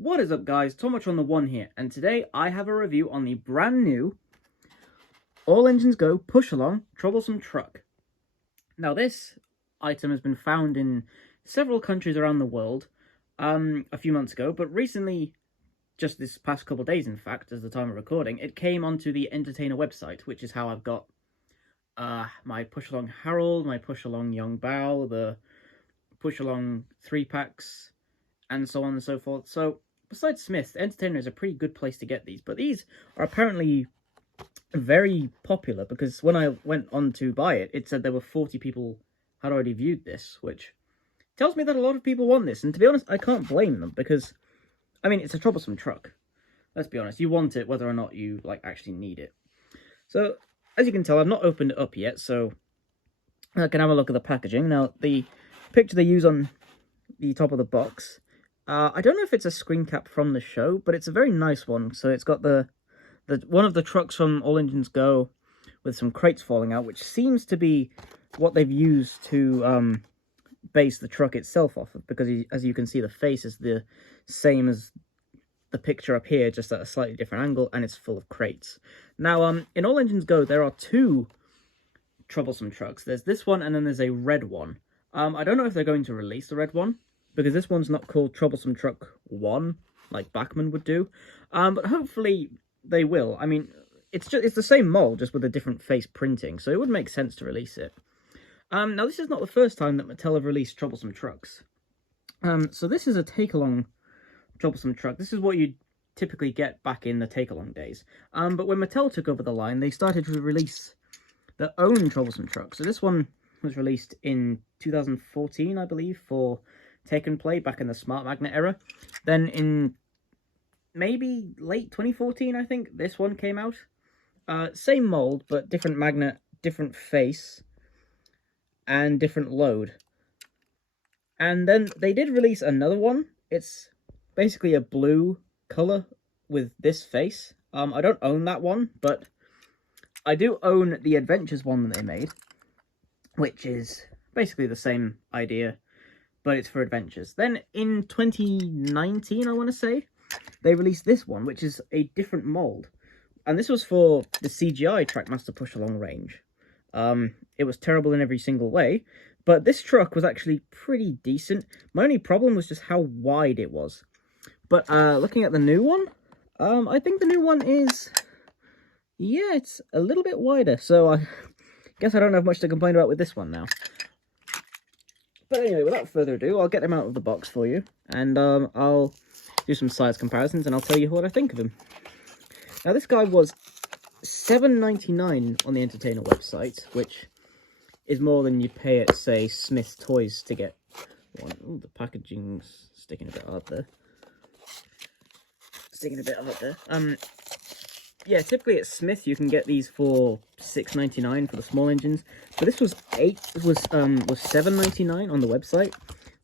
What is up, guys? Tomuch on the One here, and today I have a review on the brand new All Engines Go push-along Troublesome truck. Now, this item has been found in several countries around the world a few months ago, but recently, just this past couple of days, in fact, as the time of recording, it came onto the Entertainer website, which is how I've got my push-along Harold, my push-along Young Bao, the push-along 3-packs, and so on and so forth. So, besides Smith's, Entertainer is a pretty good place to get these, but these are apparently very popular because when I went on to buy it, it said there were 40 people had already viewed this, which tells me that a lot of people want this, and to be honest, I can't blame them because, I mean, it's a troublesome truck. Let's be honest, you want it whether or not you, actually need it. So, as you can tell, I've not opened it up yet, so I can have a look at the packaging. Now, the picture they use on the top of the box, I don't know if it's a screen cap from the show, but it's a very nice one. So it's got the one of the trucks from All Engines Go with some crates falling out, which seems to be what they've used to base the truck itself off of, because as you can see, the face is the same as the picture up here, just at a slightly different angle, and it's full of crates. Now, in All Engines Go, there are two troublesome trucks. There's this one, and then there's a red one. I don't know if they're going to release the red one, because this one's not called Troublesome Truck 1, like Bachmann would do. But hopefully they will. I mean, it's the same mold, just with a different face printing, so it would make sense to release it. Now, this is not the first time that Mattel have released Troublesome trucks. So this is a take-along Troublesome truck. This is what you'd typically get back in the take-along days. But when Mattel took over the line, they started to release their own Troublesome truck. So this one was released in 2014, I believe, for Take and Play back in the Smart Magnet era. Then in maybe late 2014, I think, this one came out. Same mold, but different magnet, different face, and different load. And then they did release another one. It's basically a blue color with this face. I don't own that one, but I do own the Adventures one that they made, which is basically the same idea, but it's for adventures. Then in 2019, I want to say, they released this one, which is a different mold. And this was for the CGI Trackmaster push-along range. It was terrible in every single way, but this truck was actually pretty decent. My only problem was just how wide it was. But looking at the new one, I think the new one is, yeah, it's a little bit wider. So I guess I don't have much to complain about with this one now. But anyway, without further ado, I'll get them out of the box for you, and I'll do some size comparisons, and I'll tell you what I think of him. Now, this guy was $7.99 on the Entertainer website, which is more than you pay at, say, Smith's Toys to get one. Ooh, the packaging's sticking a bit hard there. Yeah, typically at Smith you can get these for $6.99 for the small engines, but this was $7.99 on the website,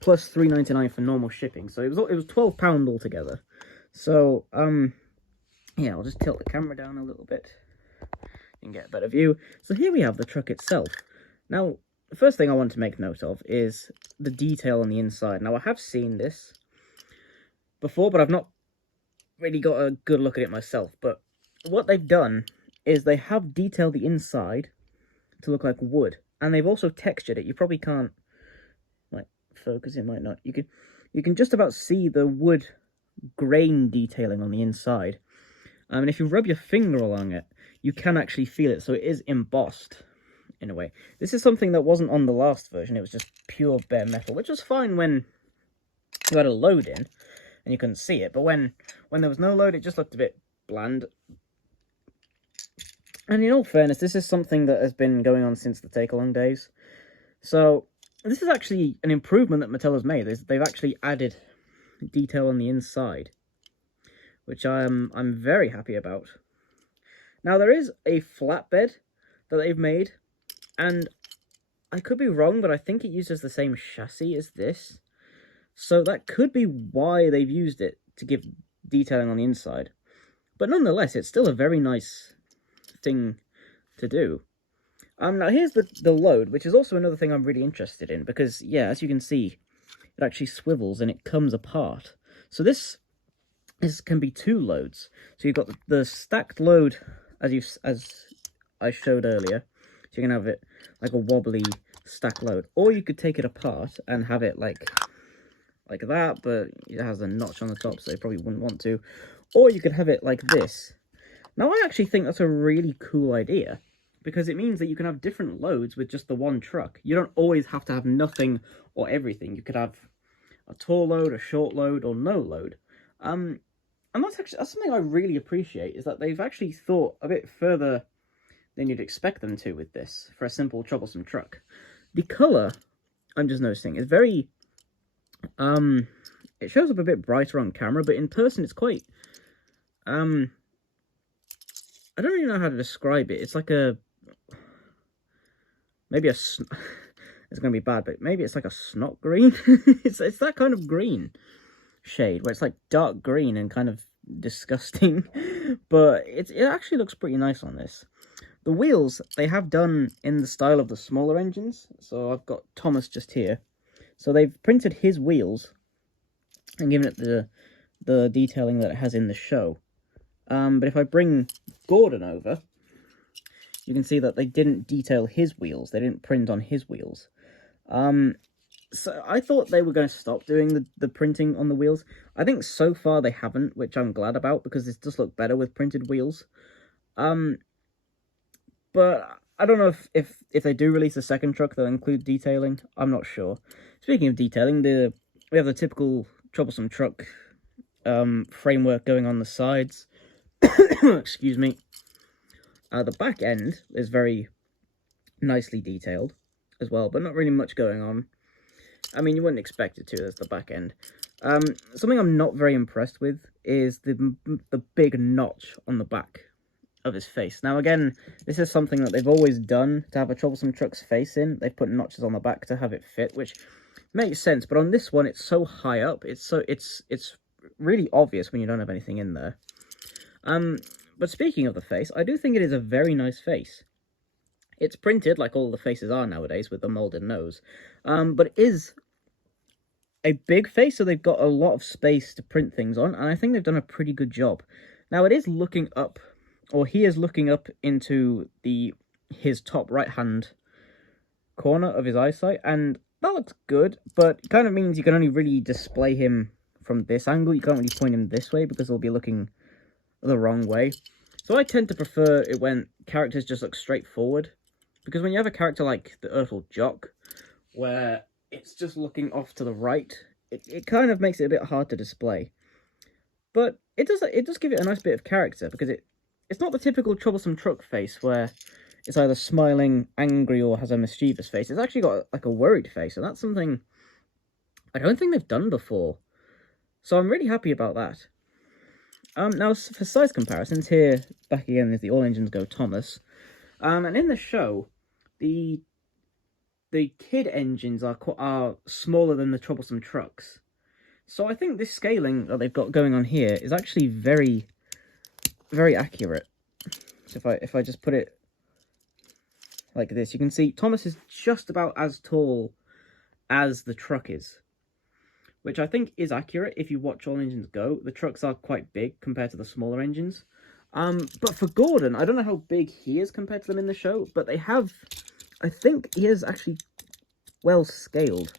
plus $3.99 for normal shipping. So it was £12 altogether. So yeah, I'll just tilt the camera down a little bit and get a better view. So here we have the truck itself. Now, the first thing I want to make note of is the detail on the inside. Now, I have seen this before, but I've not really got a good look at it myself. But what they've done is they have detailed the inside to look like wood, and they've also textured it. You probably can't focus, it might not. You can just about see the wood grain detailing on the inside. And if you rub your finger along it, you can actually feel it. So it is embossed in a way. This is something that wasn't on the last version. It was just pure bare metal, which was fine when you had a load in and you couldn't see it. But when there was no load, it just looked a bit bland. And in all fairness, this is something that has been going on since the take-along days. So this is actually an improvement that Mattel has made. They've actually added detail on the inside, which I'm very happy about. Now, there is a flatbed that they've made, and I could be wrong, but I think it uses the same chassis as this. So that could be why they've used it to give detailing on the inside. But nonetheless, it's still a very nice thing to do. Now here's the load, which is also another thing I'm really interested in, because, yeah, as you can see, it actually swivels and it comes apart. So this this can be 2 loads. So you've got the stacked load, as I showed earlier. So you can have it like a wobbly stack load, or you could take it apart and have it like that, but it has a notch on the top, so you probably wouldn't want to. Or you could have it like this. Now, I actually think that's a really cool idea, because it means that you can have different loads with just the one truck. You don't always have to have nothing or everything. You could have a tall load, a short load, or no load. And that's something I really appreciate, is that they've actually thought a bit further than you'd expect them to with this for a simple troublesome truck. The colour, I'm just noticing, is very it shows up a bit brighter on camera, but in person it's quite I don't really know how to describe it. It's like maybe it's gonna be bad, but maybe it's like a snot green. it's that kind of green shade where it's like dark green and kind of disgusting, but it actually looks pretty nice on this. The wheels they have done in the style of the smaller engines, so I've got Thomas just here. So they've printed his wheels and given it the detailing that it has in the show. But if I bring Gordon over, you can see that they didn't detail his wheels. They didn't print on his wheels. So I thought they were going to stop doing the printing on the wheels. I think so far they haven't, which I'm glad about, because this does look better with printed wheels. But I don't know if they do release a second truck, they'll include detailing. I'm not sure. Speaking of detailing, we have the typical troublesome truck framework going on the sides. Excuse me. The back end is very nicely detailed as well, but not really much going on. I mean, you wouldn't expect it to, as the back end. Something I'm not very impressed with is the big notch on the back of his face. Now, again, this is something that they've always done to have a troublesome truck's face in. They've put notches on the back to have it fit, which makes sense. But on this one, it's so high up. It's really obvious when you don't have anything in there. But speaking of the face, I do think it is a very nice face. It's printed like all the faces are nowadays with the molded nose. But it is a big face, so they've got a lot of space to print things on, and I think they've done a pretty good job. Now, it is looking up, or he is looking up into his top right-hand corner of his eyesight, and that looks good, but it kind of means you can only really display him from this angle. You can't really point him this way, because he'll be looking the wrong way. So I tend to prefer it when characters just look straight forward, because when you have a character like the Urtal Jock, where it's just looking off to the right, it kind of makes it a bit hard to display. But it does give it a nice bit of character, because it's not the typical troublesome truck face where it's either smiling, angry, or has a mischievous face. It's actually got like a worried face, and that's something I don't think they've done before. So I'm really happy about that. Now, for size comparisons, here, back again, is the All Engines Go Thomas. And in the show, the kid engines are smaller than the troublesome trucks. So I think this scaling that they've got going on here is actually very, very accurate. So if I just put it like this, you can see Thomas is just about as tall as the truck is, which I think is accurate. If you watch All Engines Go, the trucks are quite big compared to the smaller engines. But for Gordon, I don't know how big he is compared to them in the show, but they have, I think he is actually well scaled.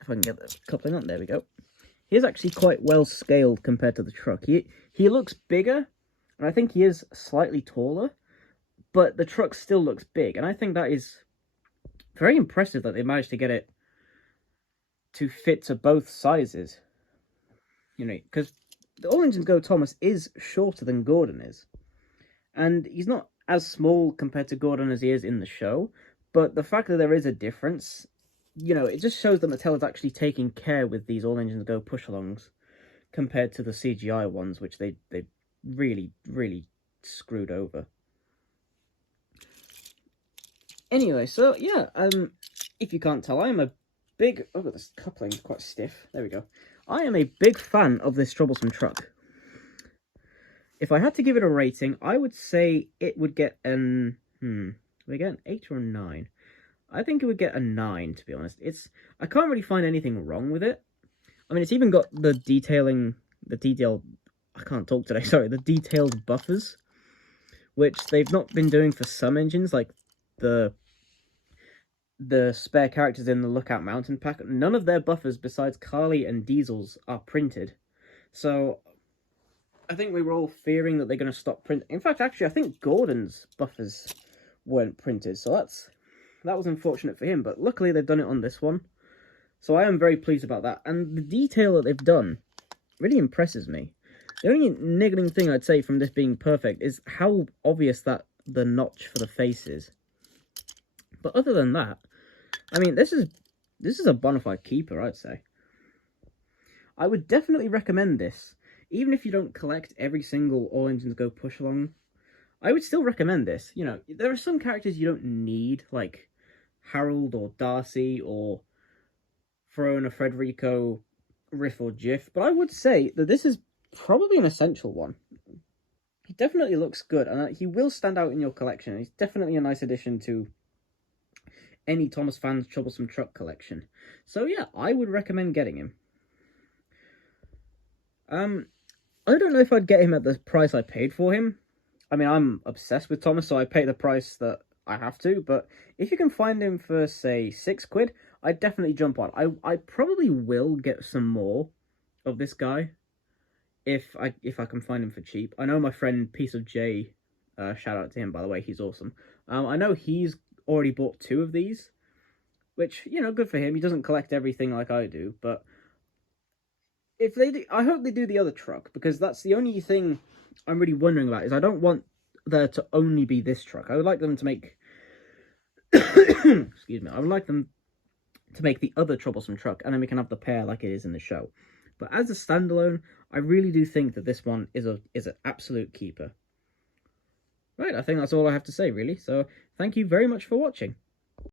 If I can get the coupling on, there we go. He is actually quite well scaled compared to the truck. He looks bigger, and I think he is slightly taller, but the truck still looks big, and I think that is very impressive that they managed to get it to fit to both sizes. You know, because the All Engines Go Thomas is shorter than Gordon is, and he's not as small compared to Gordon as he is in the show, but the fact that there is a difference, you know, it just shows that Mattel is actually taking care with these All Engines Go push-alongs compared to the CGI ones, which they really, really screwed over. Anyway, so yeah, if you can't tell, I'm a big... Oh, this coupling is quite stiff. There we go. I am a big fan of this troublesome truck. If I had to give it a rating, I would say it would get an... would it get an 8 or a 9? I think it would get a 9, to be honest. I can't really find anything wrong with it. I mean, it's even got the detailing, the detailed... I can't talk today, sorry. The detailed buffers, which they've not been doing for some engines, like the spare characters in the Lookout Mountain pack. None of their buffers besides Carly and Diesel's are printed. So I think we were all fearing that they're going to stop printing. In fact, actually, I think Gordon's buffers weren't printed, so that was unfortunate for him. But luckily, they've done it on this one, so I am very pleased about that. And the detail that they've done really impresses me. The only niggling thing I'd say from this being perfect is how obvious that the notch for the face is. But other than that, I mean, this is a bona fide keeper, I'd say. I would definitely recommend this. Even if you don't collect every single All Engines Go push-along, I would still recommend this. You know, there are some characters you don't need, like Harold or Darcy or Throne or Frederico, Riff or Jiff, but I would say that this is probably an essential one. He definitely looks good, and he will stand out in your collection. He's definitely a nice addition to any Thomas fan's Troublesome Truck collection. So yeah, I would recommend getting him. I don't know if I'd get him at the price I paid for him. I mean, I'm obsessed with Thomas, so I pay the price that I have to, but if you can find him for, say, £6, I'd definitely jump on. I probably will get some more of this guy if I can find him for cheap. I know my friend Piece of J, shout out to him, by the way, he's awesome. I know he's already bought 2 of these, which, you know, good for him. He doesn't collect everything like I do, but if they do, I hope they do the other truck, because that's the only thing I'm really wondering about, is I don't want there to only be this truck. I would like them to make excuse me, I would like them to make the other Troublesome truck, and then we can have the pair like it is in the show. But as a standalone, I really do think that this one is an absolute keeper. Right, I think that's all I have to say, really. So, thank you very much for watching.